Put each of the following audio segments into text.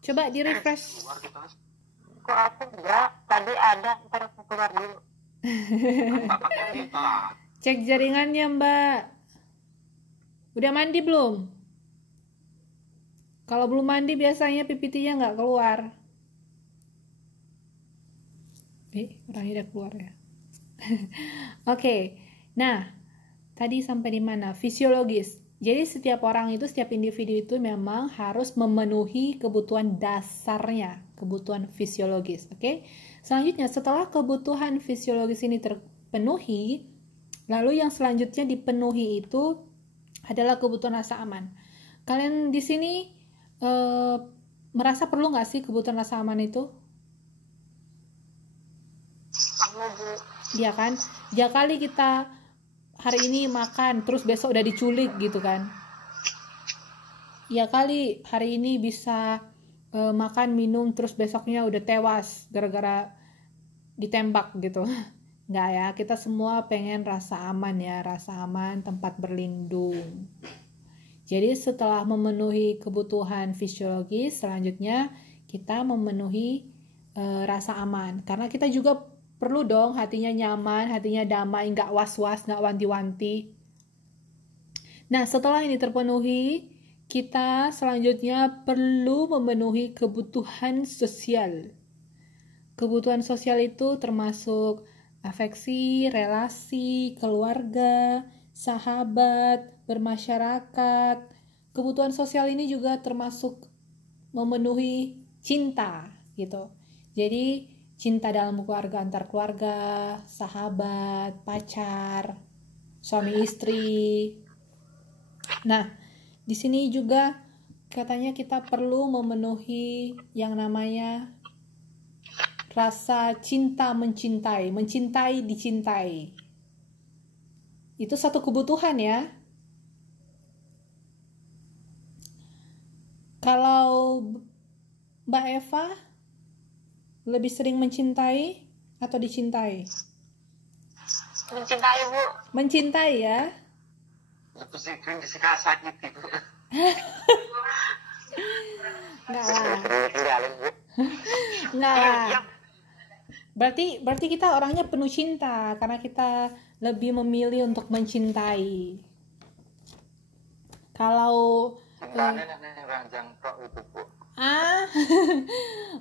Coba di refresh. Kok aku enggak? Tadi ada, ntar aku keluar dulu. Cek jaringannya, Mbak. Udah mandi belum? Kalau belum mandi biasanya PPT-nya nggak keluar. Orangnya udah keluar ya. Oke. Nah, tadi sampai di mana? Fisiologis. Jadi setiap orang itu, setiap individu itu memang harus memenuhi kebutuhan dasarnya, kebutuhan fisiologis. Oke. Selanjutnya, setelah kebutuhan fisiologis ini terpenuhi, lalu yang selanjutnya dipenuhi itu adalah kebutuhan rasa aman. Kalian di sini merasa perlu nggak sih kebutuhan rasa aman itu? Iya kan? Ya kali kita hari ini makan terus besok udah diculik gitu kan? Ya kali hari ini bisa makan minum terus besoknya udah tewas gara-gara ditembak gitu. Nggak ya, kita semua pengen rasa aman ya, rasa aman, tempat berlindung. Jadi setelah memenuhi kebutuhan fisiologis, selanjutnya kita memenuhi rasa aman. Karena kita juga perlu dong hatinya nyaman, hatinya damai, nggak was-was, nggak wanti-wanti. Nah, setelah ini terpenuhi, kita selanjutnya perlu memenuhi kebutuhan sosial. Kebutuhan sosial itu termasuk afeksi, relasi, keluarga, sahabat, bermasyarakat. Kebutuhan sosial ini juga termasuk memenuhi cinta gitu. Jadi cinta dalam keluarga, antar keluarga, sahabat, pacar, suami istri. Nah, di sini juga katanya kita perlu memenuhi yang namanya rasa cinta mencintai, mencintai dicintai. Itu satu kebutuhan ya. Kalau Mbak Eva lebih sering mencintai atau dicintai? Mencintai, Bu. Mencintai ya. Aku sih sakit gitu. Enggak lah. Tinggalin, Bu. Enggak lah. Berarti kita orangnya penuh cinta karena kita lebih memilih untuk mencintai. Kalau ranjang tok itu, Bu.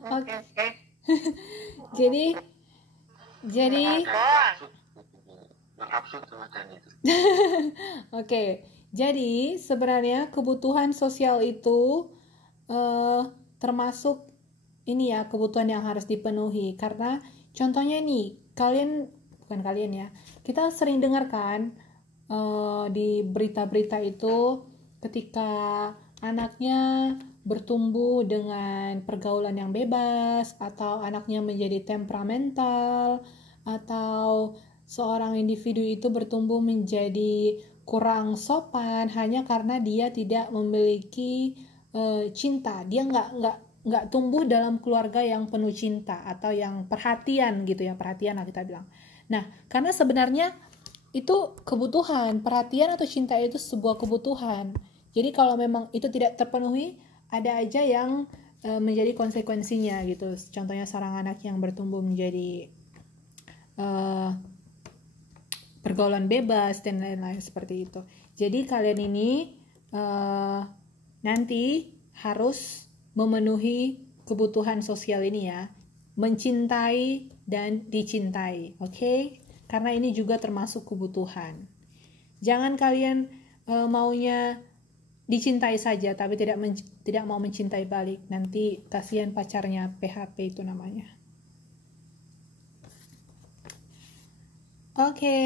Oke. Jadi Oke. Jadi sebenarnya kebutuhan sosial itu termasuk ini ya, kebutuhan yang harus dipenuhi. Karena contohnya nih, bukan kalian ya, kita sering dengarkan di berita-berita itu ketika anaknya bertumbuh dengan pergaulan yang bebas, atau anaknya menjadi temperamental, atau seorang individu itu bertumbuh menjadi kurang sopan hanya karena dia tidak memiliki cinta. Dia nggak tumbuh dalam keluarga yang penuh cinta atau yang perhatian gitu ya, perhatian lah kita bilang. Nah, karena sebenarnya itu kebutuhan, perhatian atau cinta itu sebuah kebutuhan. Jadi kalau memang itu tidak terpenuhi, ada aja yang menjadi konsekuensinya gitu. Contohnya seorang anak yang bertumbuh menjadi pergaulan bebas dan lain-lain seperti itu. Jadi kalian ini nanti harus memenuhi kebutuhan sosial ini ya, mencintai dan dicintai, oke? Karena ini juga termasuk kebutuhan. Jangan kalian maunya dicintai saja tapi tidak mau mencintai balik, nanti kasihan pacarnya, PHP itu namanya. Oke.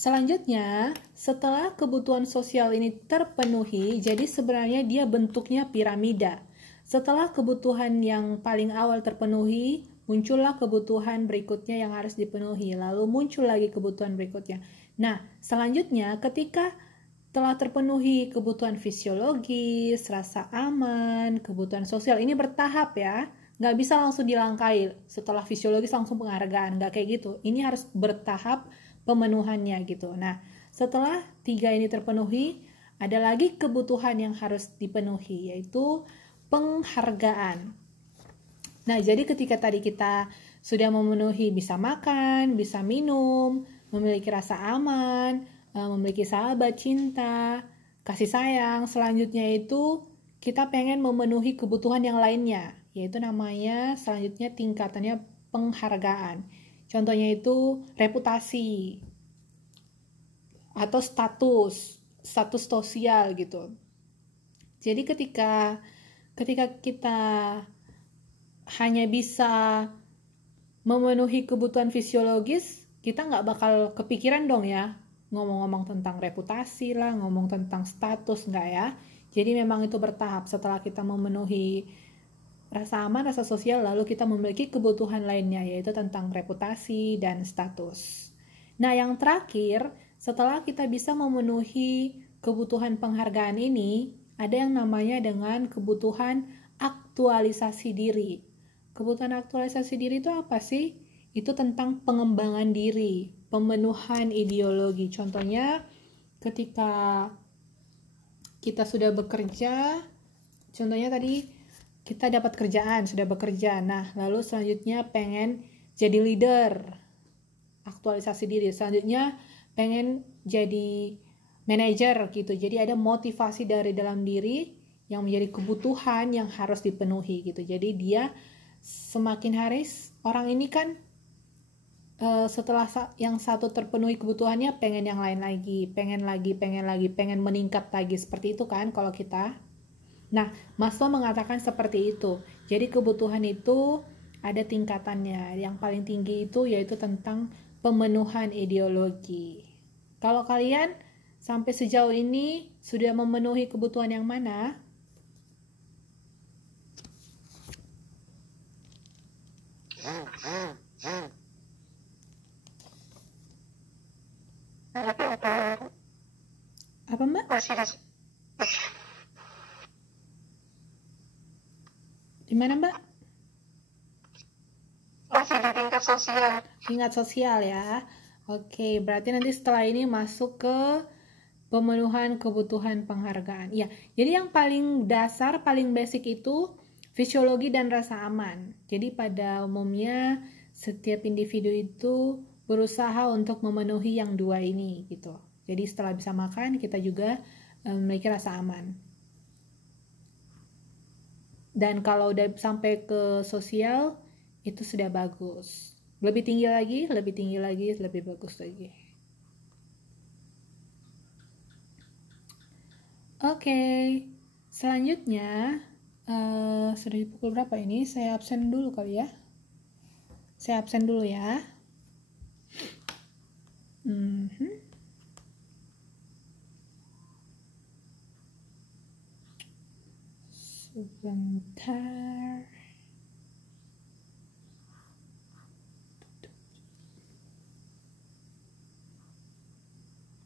Selanjutnya, setelah kebutuhan sosial ini terpenuhi, jadi sebenarnya dia bentuknya piramida. Setelah kebutuhan yang paling awal terpenuhi, muncullah kebutuhan berikutnya yang harus dipenuhi, lalu muncul lagi kebutuhan berikutnya. Nah, selanjutnya ketika telah terpenuhi kebutuhan fisiologis, rasa aman, kebutuhan sosial, ini bertahap ya, nggak bisa langsung dilangkai, setelah fisiologis langsung penghargaan, nggak kayak gitu. Ini harus bertahap pemenuhannya gitu. Nah, setelah 3 ini terpenuhi, ada lagi kebutuhan yang harus dipenuhi, yaitu penghargaan. Nah, jadi ketika tadi kita sudah memenuhi bisa makan, bisa minum, memiliki rasa aman, memiliki sahabat, cinta, kasih sayang, selanjutnya itu kita pengen memenuhi kebutuhan yang lainnya, yaitu namanya selanjutnya tingkatannya penghargaan. Contohnya itu reputasi atau status sosial gitu. Jadi ketika kita hanya bisa memenuhi kebutuhan fisiologis, kita nggak bakal kepikiran dong ya ngomong-ngomong tentang reputasi lah, ngomong tentang status, nggak ya. Jadi memang itu bertahap. Setelah kita memenuhi rasa aman, rasa sosial, lalu kita memiliki kebutuhan lainnya, yaitu tentang reputasi dan status. Nah, yang terakhir, setelah kita bisa memenuhi kebutuhan penghargaan ini, ada yang namanya dengan kebutuhan aktualisasi diri. Kebutuhan aktualisasi diri itu apa sih? Itu tentang pengembangan diri, pemenuhan ideologi. Contohnya, ketika kita sudah bekerja, contohnya tadi kita dapat kerjaan, sudah bekerja. Nah, lalu selanjutnya pengen jadi leader, aktualisasi diri. Selanjutnya pengen jadi manajer gitu. Jadi ada motivasi dari dalam diri yang menjadi kebutuhan yang harus dipenuhi gitu. Jadi dia semakin hari orang ini kan setelah yang satu terpenuhi kebutuhannya pengen yang lain lagi, pengen meningkat lagi, seperti itu kan kalau kita. Nah, Maslow mengatakan seperti itu. Jadi kebutuhan itu ada tingkatannya. Yang paling tinggi itu yaitu tentang pemenuhan ideologi. Kalau kalian sampai sejauh ini sudah memenuhi kebutuhan yang mana? Apa Mbak? Di mana Mbak? Masih di tingkat sosial. Tingkat sosial ya. Oke, berarti nanti setelah ini masuk ke pemenuhan kebutuhan penghargaan. Ya, jadi yang paling dasar, paling basic itu fisiologi dan rasa aman. Jadi pada umumnya setiap individu itu berusaha untuk memenuhi yang dua ini gitu. Jadi setelah bisa makan, kita juga memiliki rasa aman. Dan kalau udah sampai ke sosial, itu sudah bagus. Lebih tinggi lagi, lebih bagus lagi. Oke, selanjutnya sudah pukul berapa ini? Saya absen dulu kali ya. Saya absen dulu ya. Sebentar.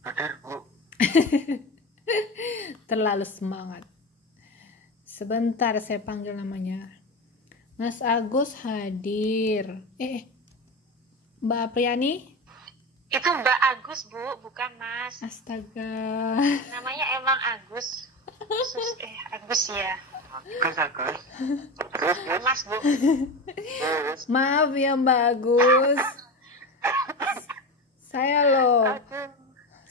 Hadir, Bu. Terlalu semangat. Sebentar saya panggil namanya. Mas Agus hadir. Mbak Apriani? Itu Mbak Agus, Bu, bukan Mas. Astaga. Namanya emang Agus. Agus ya. Agus. Mas, Bu. Maaf ya Mbak Agus.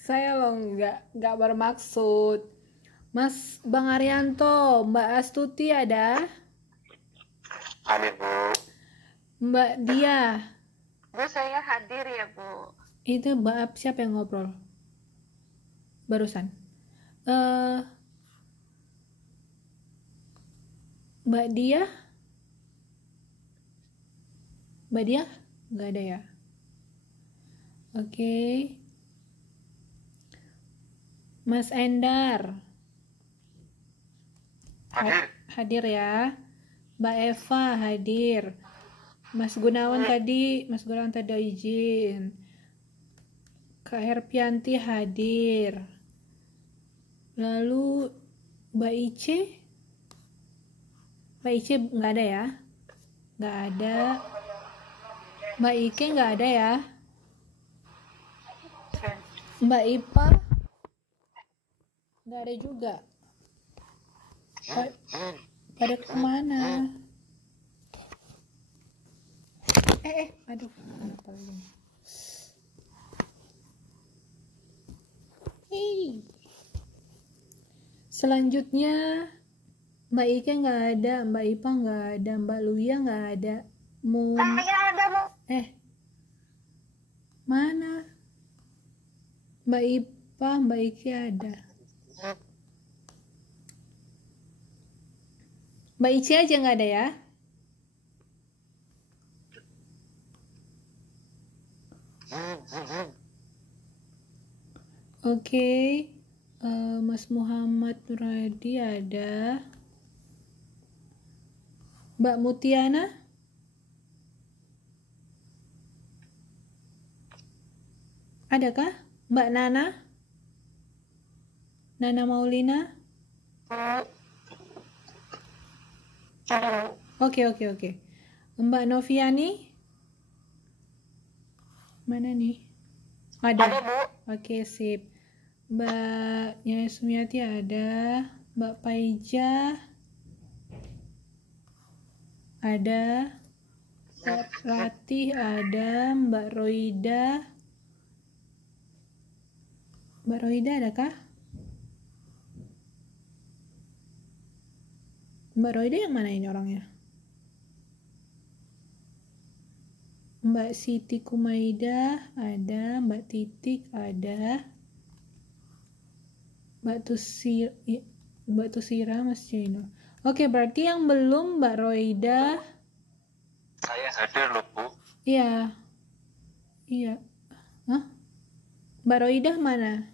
Saya loh nggak bermaksud. Mas Bang Arianto, Mbak Astuti ada? Hadir, Bu. Mbak Dia. Bu, saya hadir ya, Bu. Itu Mbak siapa yang ngobrol? Barusan. Mbak Dia? Mbak Dia? Nggak ada ya? Oke. Mas Endar. Hadir ya. Mbak Eva hadir. Mas Gunawan tadi izin. Kak Herpianti hadir. Lalu Mbak Ice nggak ada ya? Nggak ada. Mbak Ike nggak ada ya? Mbak Ipa nggak ada juga. Pada kemana? Aduh, kenapa lagi? Selanjutnya Mbak Ike nggak ada, Mbak Ipa nggak ada, Mbak Luya nggak ada. Saya ada, Bu. Mana? Mbak Ipa, Mbak Ike ada. Mbak Ici aja nggak ada ya? Oke. Mas Muhammad Nuradi ada. Mbak Mutiana? Adakah? Mbak Nana? Nana Maulina? Oke. Mbak Noviani? Mana nih? Ada, Bu. Oke, sip. Mbak Nyai Sumiati ada. Mbak Paija ada. Mbak Ratih ada. Mbak Roida adakah? Mbak Roida yang mana ini orangnya? Mbak Siti Kumaida ada. Mbak Titik ada. Mbak Tusira Mas Jino. Oke, berarti yang belum Mbak Roida. Saya hadir loh, Bu. Iya. Hah? Mbak Roida mana?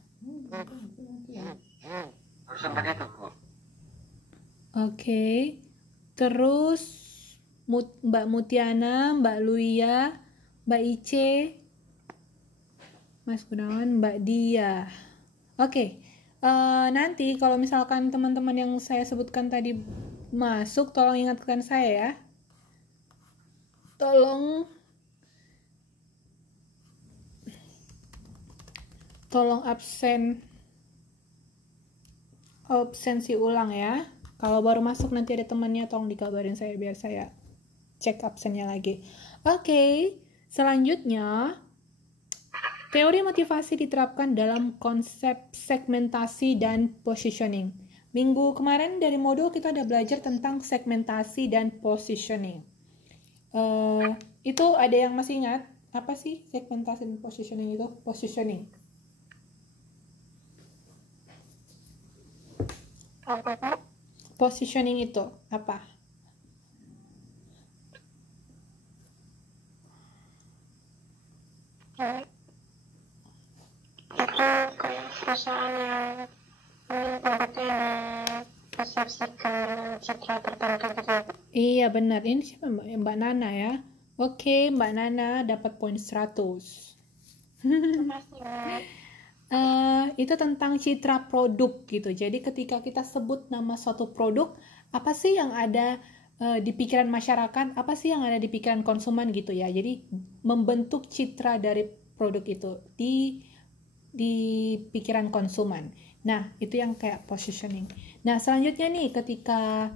Barusan tadi tuh, Bu. Oke. Terus Mbak Mutiana, Mbak Luia, Mbak Ice, Mas Gunawan, Mbak Dia. Oke. Nanti kalau misalkan teman-teman yang saya sebutkan tadi masuk, tolong ingatkan saya ya. Tolong absensi ulang ya. Kalau baru masuk nanti ada temannya, tolong dikabarin saya biar saya cek absennya lagi. Oke, selanjutnya teori motivasi diterapkan dalam konsep segmentasi dan positioning. Minggu kemarin dari modul kita udah belajar tentang segmentasi dan positioning. Itu ada yang masih ingat? Apa sih segmentasi dan positioning itu? Positioning. Positioning itu apa? Perusahaan yang persepsikan citra tertentu gitu. Iya benar, ini siapa Mbak Nana ya? Oke, Mbak Nana dapat poin 100. Itu tentang citra produk gitu. Jadi ketika kita sebut nama suatu produk, apa sih yang ada di pikiran masyarakat, apa sih yang ada di pikiran konsumen gitu ya. Jadi membentuk citra dari produk itu di pikiran konsumen. Nah, itu yang kayak positioning. Nah, selanjutnya nih ketika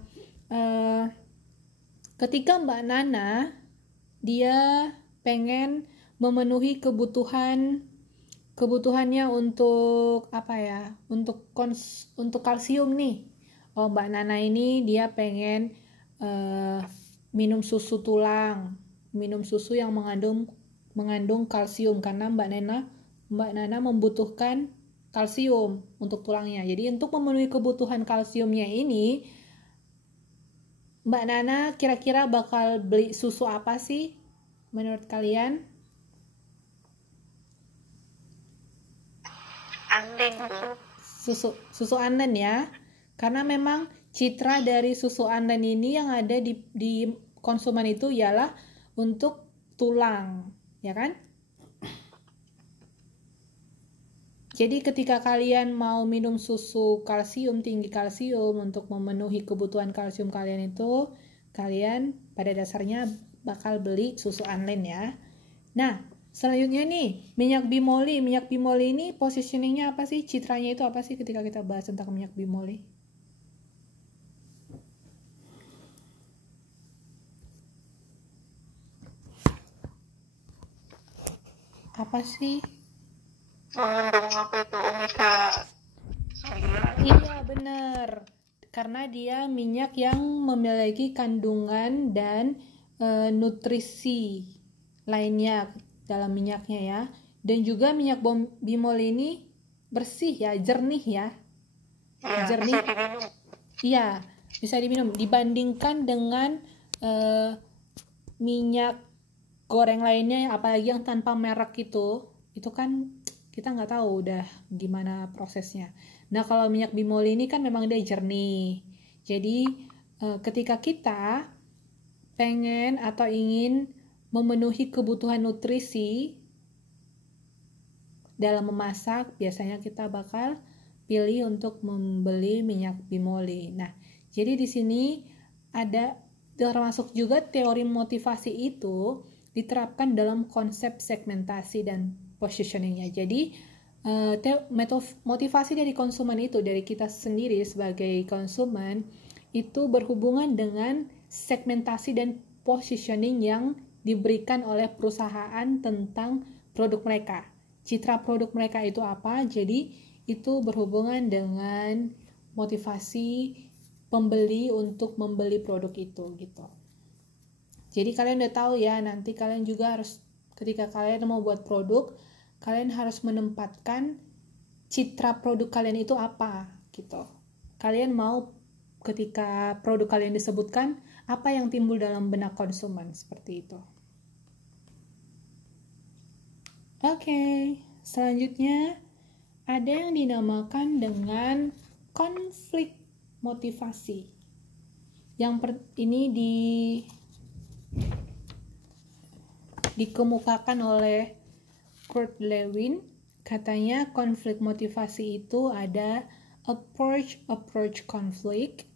Mbak Nana dia pengen memenuhi kebutuhannya untuk apa ya? Untuk kalsium nih. Oh, Mbak Nana ini dia pengen minum susu tulang, minum susu yang mengandung kalsium karena Mbak Nana membutuhkan kalsium untuk tulangnya. Jadi untuk memenuhi kebutuhan kalsiumnya ini, Mbak Nana kira-kira bakal beli susu apa sih menurut kalian? Anden. Susu anden ya. Karena memang citra dari susu anden ini yang ada di konsumen itu ialah untuk tulang, ya kan? Jadi ketika kalian mau minum susu kalsium, tinggi kalsium untuk memenuhi kebutuhan kalsium kalian itu, kalian pada dasarnya bakal beli susu Anlin ya. Nah, selanjutnya nih, minyak bimoli. Minyak bimoli ini positioningnya apa sih? Citranya itu apa sih ketika kita bahas tentang minyak bimoli? Apa sih? Mengandung apa itu omega 9. Iya, benar. Karena dia minyak yang memiliki kandungan dan nutrisi lainnya dalam minyaknya ya. Dan juga minyak bimol ini bersih ya, jernih ya. Ya, Jernih. bisa diminum. Iya, bisa diminum. Dibandingkan dengan minyak goreng lainnya, apalagi yang tanpa merek itu kan kita nggak tahu udah gimana prosesnya. Nah, kalau minyak bimol ini kan memang dia jernih. Jadi ketika kita pengen atau ingin memenuhi kebutuhan nutrisi dalam memasak, biasanya kita bakal pilih untuk membeli minyak bimoli. Nah, jadi di sini ada termasuk juga teori motivasi itu diterapkan dalam konsep segmentasi dan positioningnya. Jadi motivasi dari konsumen itu, dari kita sendiri sebagai konsumen, itu berhubungan dengan segmentasi dan positioning yang diberikan oleh perusahaan tentang produk mereka. Citra produk mereka itu apa? Jadi itu berhubungan dengan motivasi pembeli untuk membeli produk itu gitu. Jadi kalian udah tahu ya, nanti kalian juga harus ketika kalian mau buat produk, kalian harus menempatkan citra produk kalian itu apa gitu. Kalian mau ketika produk kalian disebutkan, apa yang timbul dalam benak konsumen, seperti itu. Oke, selanjutnya ada yang dinamakan dengan konflik motivasi. Ini dikemukakan oleh Kurt Lewin. Katanya konflik motivasi itu ada approach conflict,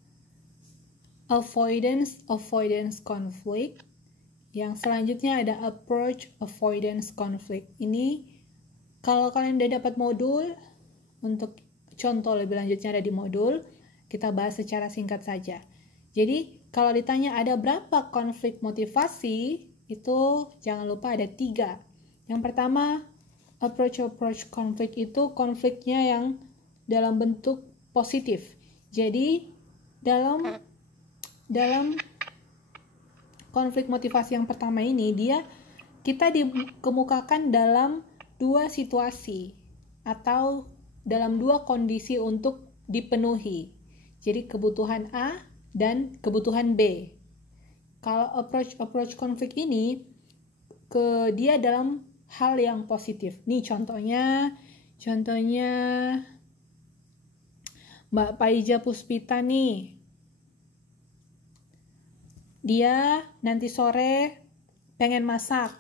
avoidance conflict. Yang selanjutnya ada approach avoidance conflict. Ini kalau kalian udah dapat modul, untuk contoh lebih lanjutnya ada di modul, kita bahas secara singkat saja. Jadi kalau ditanya ada berapa konflik motivasi, itu jangan lupa ada 3. Yang pertama, approach conflict itu konfliknya yang dalam bentuk positif. Jadi dalam konflik motivasi yang pertama ini, kita dikemukakan dalam 2 situasi atau dalam 2 kondisi untuk dipenuhi. Jadi kebutuhan A dan kebutuhan B. Kalau approach konflik ini dia dalam hal yang positif. Nih contohnya Mbak Paija Puspita nih. Dia nanti sore pengen masak.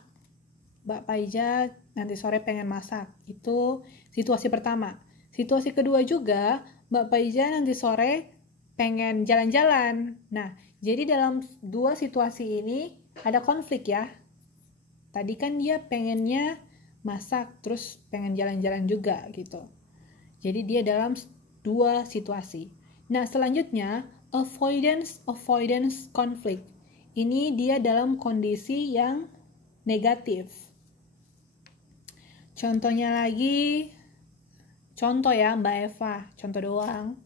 Mbak Paija nanti sore pengen masak. Itu situasi pertama. Situasi kedua juga, Mbak Paija nanti sore pengen jalan-jalan. Nah, jadi dalam 2 situasi ini ada konflik ya. Tadi kan dia pengennya masak, terus pengen jalan-jalan juga gitu. Jadi dia dalam 2 situasi. Nah, selanjutnya avoidance conflict. Ini dia dalam kondisi yang negatif. Contohnya lagi, contoh ya Mbak Eva, contoh doang.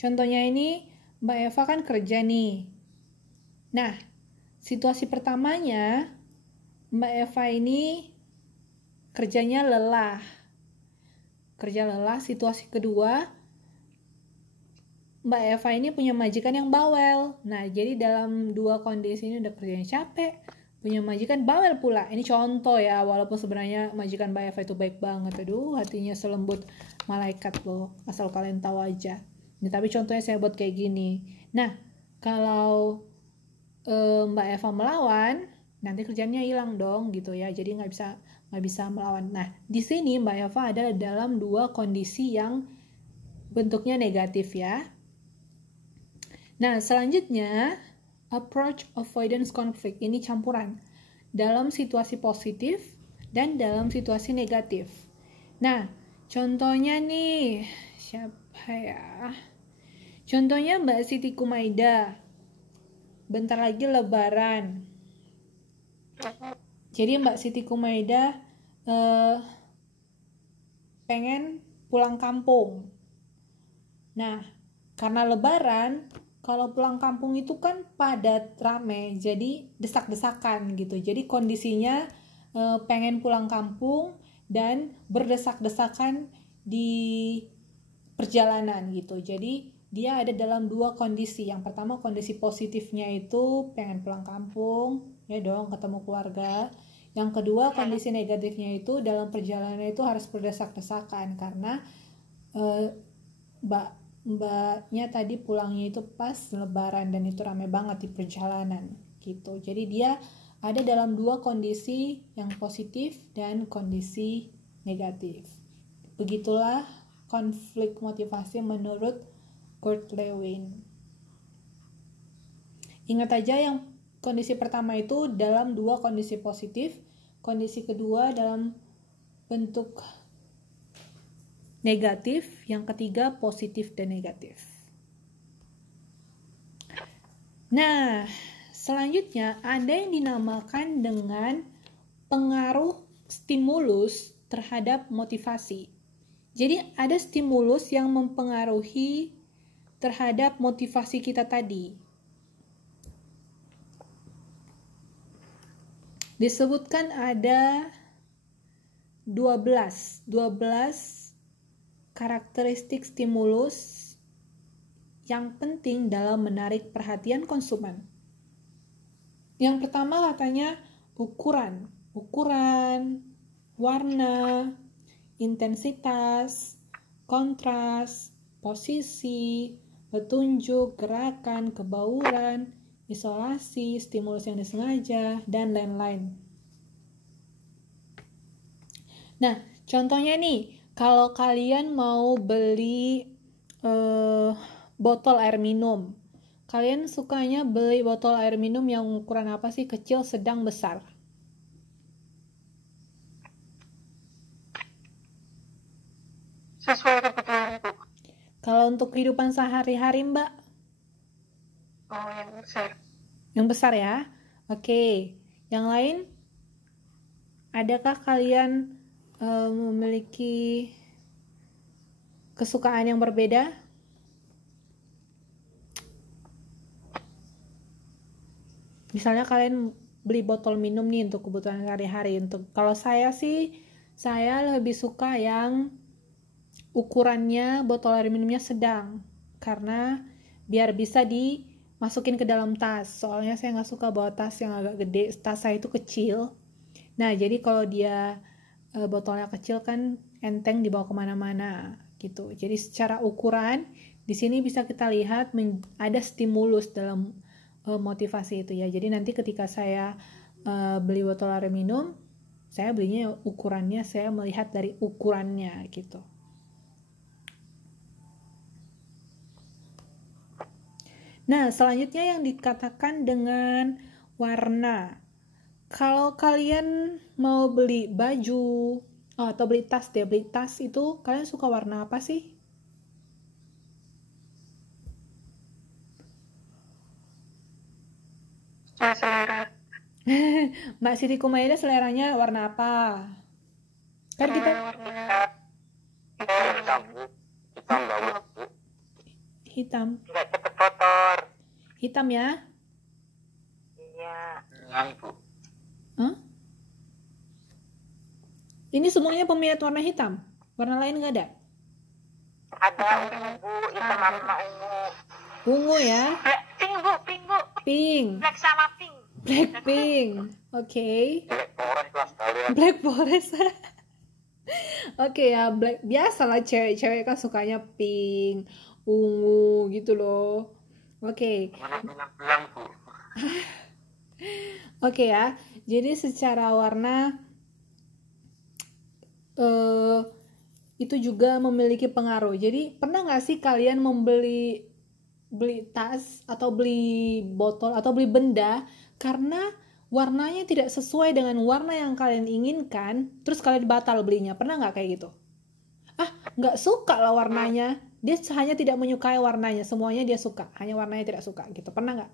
Contohnya ini Mbak Eva kan kerja nih. Nah, situasi pertamanya Mbak Eva ini kerjanya lelah. Situasi kedua, Mbak Eva ini punya majikan yang bawel. Nah, jadi dalam 2 kondisi ini udah kerjanya capek, punya majikan bawel pula. Ini contoh ya, walaupun sebenarnya majikan Mbak Eva itu baik banget. Aduh, hatinya selembut malaikat loh, asal kalian tahu aja. Ini tapi contohnya saya buat kayak gini. Nah, kalau Mbak Eva melawan, nanti kerjanya hilang dong gitu ya. Jadi nggak bisa melawan. Nah, di sini Mbak Eva ada dalam 2 kondisi yang bentuknya negatif ya. Nah, selanjutnya approach avoidance conflict ini campuran dalam situasi positif dan dalam situasi negatif. Nah, contohnya nih, siapa ya? Contohnya Mbak Siti Kumaida. Bentar lagi Lebaran. Jadi Mbak Siti Kumaida eh, pengen pulang kampung. Nah, karena lebaran, kalau pulang kampung itu kan padat, rame, jadi desak-desakan gitu. Jadi kondisinya pengen pulang kampung dan berdesak-desakan di perjalanan gitu. Jadi dia ada dalam dua kondisi. Yang pertama kondisi positifnya itu pengen pulang kampung, ya dong, ketemu keluarga. Yang kedua kondisi negatifnya itu dalam perjalanan itu harus berdesak-desakan karena mbaknya tadi pulangnya itu pas lebaran dan itu rame banget di perjalanan gitu. Jadi dia ada dalam dua kondisi, yang positif dan kondisi negatif. Begitulah konflik motivasi menurut Kurt Lewin. Ingat aja yang kondisi pertama itu dalam dua kondisi positif, kondisi kedua dalam bentuk negatif, yang ketiga positif dan negatif. Nah, selanjutnya ada yang dinamakan dengan pengaruh stimulus terhadap motivasi. Jadi ada stimulus yang mempengaruhi terhadap motivasi kita tadi. Disebutkan ada 12 karakteristik stimulus yang penting dalam menarik perhatian konsumen. Yang pertama katanya ukuran, warna, intensitas, kontras, posisi, petunjuk, gerakan, kebauran, isolasi, stimulus yang disengaja, dan lain-lain. Nah, contohnya nih, kalau kalian mau beli botol air minum, kalian sukanya beli botol air minum yang ukuran apa sih? Kecil, sedang, besar? Sesuai kebutuhan itu. Kalau untuk kehidupan sehari-hari, Mbak? Oh, yang besar. Yang besar ya? Oke. Yang lain? Adakah kalian memiliki kesukaan yang berbeda? Misalnya kalian beli botol minum nih untuk kebutuhan sehari-hari. Kalau saya sih, saya lebih suka yang ukurannya botol air minumnya sedang, karena biar bisa dimasukin ke dalam tas. Soalnya saya nggak suka bawa tas yang agak gede, tas saya itu kecil. Nah, jadi kalau dia botolnya kecil kan enteng dibawa kemana-mana gitu. Jadi secara ukuran di sini bisa kita lihat ada stimulus dalam motivasi itu ya. Jadi nanti ketika saya beli botol air minum, saya belinya ukurannya, saya melihat dari ukurannya gitu. Nah, selanjutnya yang dikatakan dengan warna. Kalau kalian mau beli baju atau beli tas itu kalian suka warna apa sih? Selera. Mbak Siti Kumaida seleranya warna apa? Kan kita hitam bagus, Bu. hitam. Nggak cepet kotor. Hitam ya? Iya. Bu. Huh? Ini semuanya peminat warna hitam? Warna lain nggak ada? Ada ungu, hitam sama ungu. Ungu ya? Pink, Bu. Pink. Black sama pink. Blackpink. Oke. Black Forest lah sekalian. Black Forest. Oke ya, biasalah cewek-cewek kan sukanya pink, ungu gitu loh. Oke. Mana bilang, Bu. Oke ya. Jadi secara warna itu juga memiliki pengaruh. Jadi pernah nggak sih kalian beli tas atau beli botol atau beli benda karena warnanya tidak sesuai dengan warna yang kalian inginkan, terus kalian batal belinya? Pernah nggak kayak gitu? Nggak suka lah warnanya, dia hanya tidak menyukai warnanya, semuanya dia suka, hanya warnanya tidak suka gitu. Pernah nggak?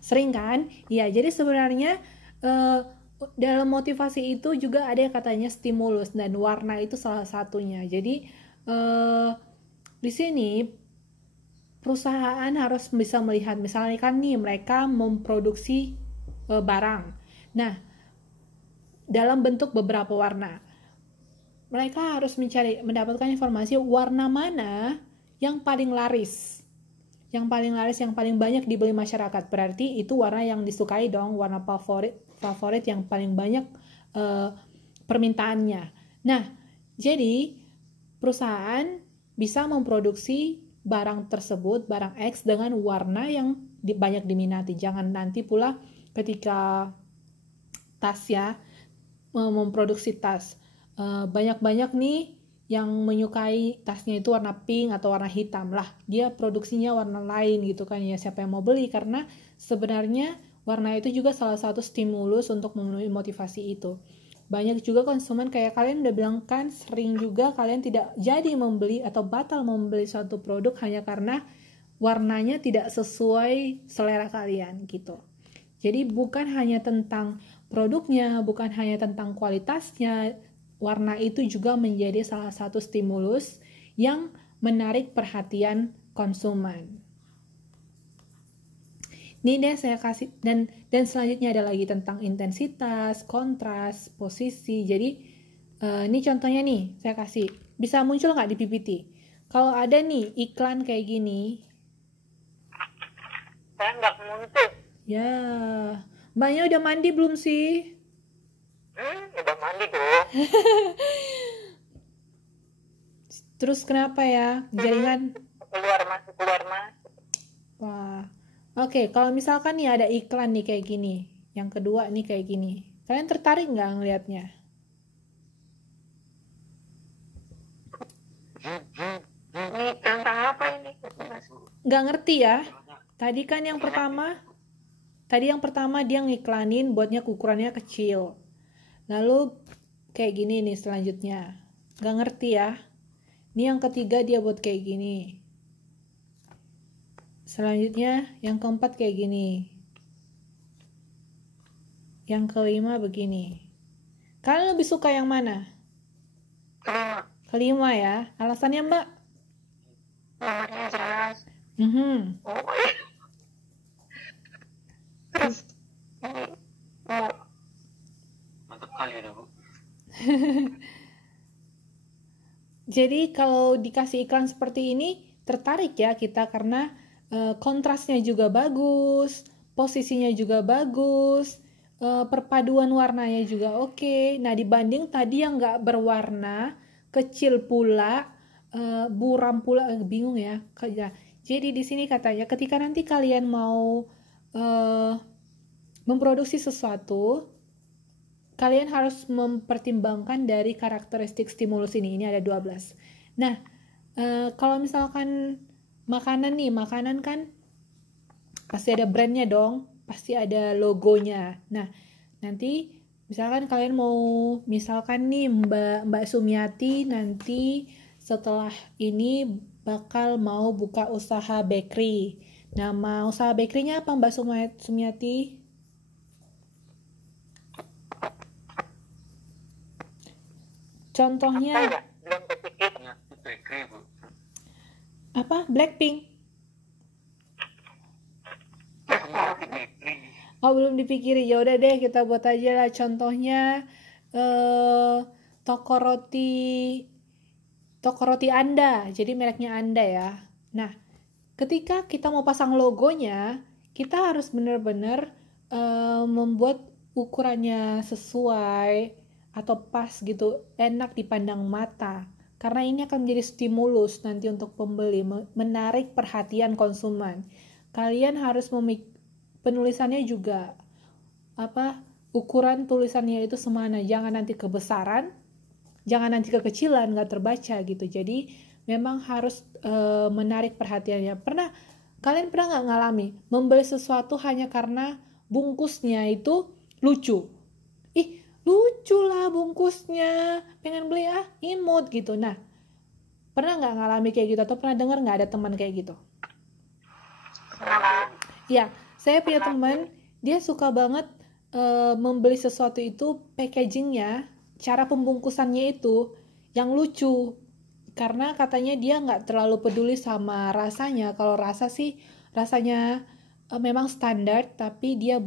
Sering kan? Iya, jadi sebenarnya dalam motivasi itu juga ada yang katanya stimulus dan warna itu salah satunya. Jadi di sini perusahaan harus bisa melihat, misalnya kan nih mereka memproduksi barang. Nah, dalam bentuk beberapa warna. Mereka harus mendapatkan informasi warna mana yang paling laris. Yang paling laris, yang paling banyak dibeli masyarakat. Berarti itu warna yang disukai dong, warna favorit yang paling banyak permintaannya. Nah, jadi perusahaan bisa memproduksi barang tersebut, barang X dengan warna yang banyak diminati. Jangan nanti pula ketika tas ya, memproduksi tas, banyak-banyak nih yang menyukai tasnya itu warna pink atau warna hitam lah, dia produksinya warna lain gitu kan ya, siapa yang mau beli? Karena sebenarnya warna itu juga salah satu stimulus untuk memenuhi motivasi itu. Banyak juga konsumen kayak kalian udah bilang kan, sering juga kalian tidak jadi membeli atau batal membeli suatu produk hanya karena warnanya tidak sesuai selera kalian gitu. Jadi bukan hanya tentang produknya, bukan hanya tentang kualitasnya, warna itu juga menjadi salah satu stimulus yang menarik perhatian konsumen. Ini deh saya kasih, dan selanjutnya ada lagi tentang intensitas, kontras, posisi. Jadi ini contohnya nih saya kasih, bisa muncul nggak di PPT? Kalau ada nih iklan kayak gini, Saya nggak muncul. ya, mbaknya udah mandi belum sih? Udah mandi dong. Terus kenapa ya jaringan? Keluar masuk. Wah, oke. Kalau misalkan nih ada iklan nih kayak gini, yang kedua nih kayak gini, kalian tertarik nggak ngelihatnya? Ini tentang apa ini? Nggak ngerti ya? Tadi kan yang pertama dia ngiklanin buatnya ukurannya kecil. Lalu kayak gini nih selanjutnya. Nggak ngerti ya? Ini yang ketiga dia buat kayak gini. Selanjutnya yang keempat kayak gini. Yang kelima begini. Kalian lebih suka yang mana? Kelima ya. Alasannya Mbak? Nomornya jelas. Oh. Terus ini mau Mantap kali ya, Bu. Jadi kalau dikasih iklan seperti ini tertarik ya kita, karena kontrasnya juga bagus, posisinya juga bagus, perpaduan warnanya juga oke. Nah dibanding tadi yang nggak berwarna, kecil pula, buram pula, bingung ya. Jadi di sini katanya ketika nanti kalian mau memproduksi sesuatu, kalian harus mempertimbangkan dari karakteristik stimulus ini. Ini ada 12. Nah, kalau misalkan makanan kan pasti ada brandnya dong, pasti ada logonya. Nah, nanti misalkan kalian mau, misalkan nih Mbak Sumiati nanti setelah ini bakal mau buka usaha bakery. Nama usaha bakerynya apa Mbak Sumiati? Contohnya belum kepikir. Bakery, Bu. apa? Blackpink. Bakery. Oh belum dipikirin, ya udah deh kita buat aja lah. Contohnya toko roti Anda, jadi mereknya Anda ya. Nah, ketika kita mau pasang logonya, kita harus benar-benar membuat ukurannya sesuai atau pas gitu, enak dipandang mata. Karena ini akan menjadi stimulus nanti untuk pembeli, menarik perhatian konsumen. Kalian harus penulisannya juga ukuran tulisannya itu semana, jangan nanti kebesaran, jangan nanti kekecilan, nggak terbaca gitu. Jadi memang harus menarik perhatiannya. Kalian pernah nggak ngalami membeli sesuatu hanya karena bungkusnya itu lucu? Ih, lucu lah bungkusnya, pengen beli imut gitu. Nah, pernah nggak ngalami kayak gitu, atau pernah dengar nggak ada teman kayak gitu? Kenapa? Ya, saya punya teman, dia suka banget membeli sesuatu itu packagingnya, cara pembungkusannya itu yang lucu, karena katanya dia nggak terlalu peduli sama rasanya. Kalau rasa sih rasanya memang standar, tapi dia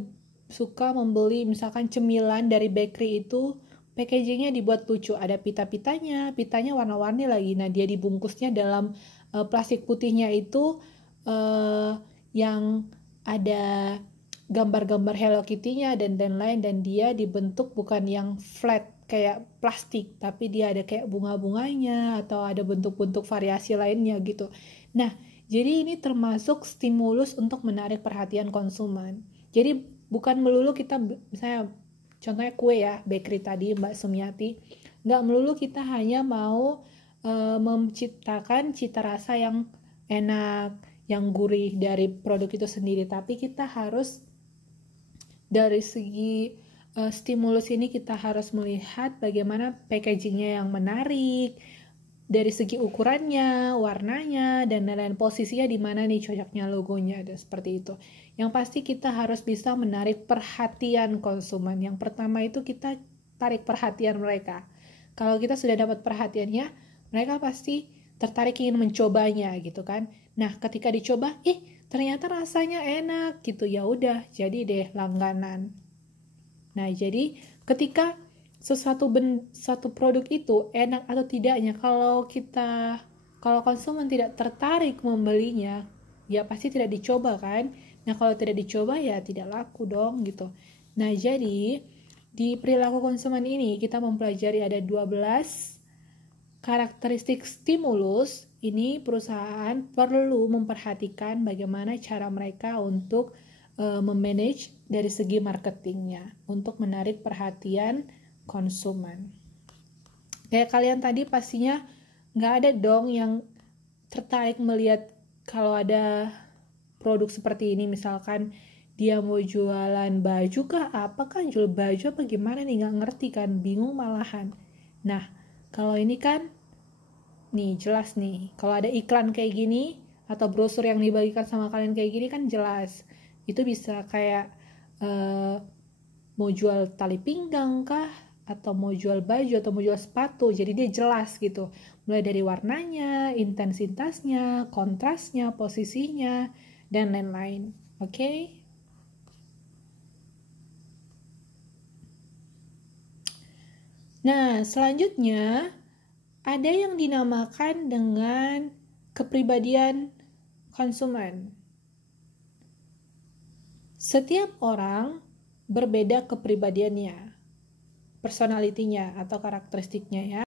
suka membeli misalkan cemilan dari bakery itu packagingnya dibuat lucu, ada pitanya warna-warni lagi. Nah, dia dibungkusnya dalam plastik putihnya itu yang ada gambar-gambar Hello Kitty-nya dan lain, dan dia dibentuk bukan yang flat kayak plastik, tapi dia ada kayak bunga-bunganya atau ada bentuk-bentuk variasi lainnya gitu. Nah, jadi ini termasuk stimulus untuk menarik perhatian konsumen. Jadi bukan melulu kita, misalnya contohnya kue ya, bakery tadi Mbak Sumiati, nggak melulu kita hanya mau menciptakan cita rasa yang enak, yang gurih dari produk itu sendiri, tapi kita harus dari segi stimulus ini kita harus melihat bagaimana packagingnya yang menarik, dari segi ukurannya, warnanya, dan lain-lain, posisinya di mana nih cocoknya logonya, dan seperti itu. Yang pasti kita harus bisa menarik perhatian konsumen. Yang pertama itu kita tarik perhatian mereka. Kalau kita sudah dapat perhatiannya, mereka pasti tertarik ingin mencobanya gitu kan. Nah, ketika dicoba, ternyata rasanya enak gitu, ya udah jadi deh langganan. Nah, jadi ketika satu produk itu enak atau tidaknya, kalau konsumen tidak tertarik membelinya, ya pasti tidak dicoba kan. Nah, kalau tidak dicoba ya tidak laku dong gitu. Nah, jadi di perilaku konsumen ini kita mempelajari ada 12 karakteristik stimulus. Ini perusahaan perlu memperhatikan bagaimana cara mereka untuk memanage dari segi marketingnya untuk menarik perhatian konsumen. Kayak kalian tadi pastinya nggak ada dong yang tertarik melihat kalau ada produk seperti ini, misalkan dia mau jualan baju kah, apakah jual baju apa gimana nih, nggak ngerti kan, bingung malahan. Nah, kalau ini kan nih jelas nih, kalau ada iklan kayak gini atau brosur yang dibagikan sama kalian kayak gini kan jelas. Itu bisa kayak mau jual tali pinggang kah, atau mau jual baju atau mau jual sepatu. Jadi dia jelas gitu, mulai dari warnanya, intensitasnya, kontrasnya, posisinya, dan lain-lain. Oke? Nah, selanjutnya ada yang dinamakan dengan kepribadian konsumen. Setiap orang berbeda kepribadiannya, personalitinya atau karakteristiknya ya.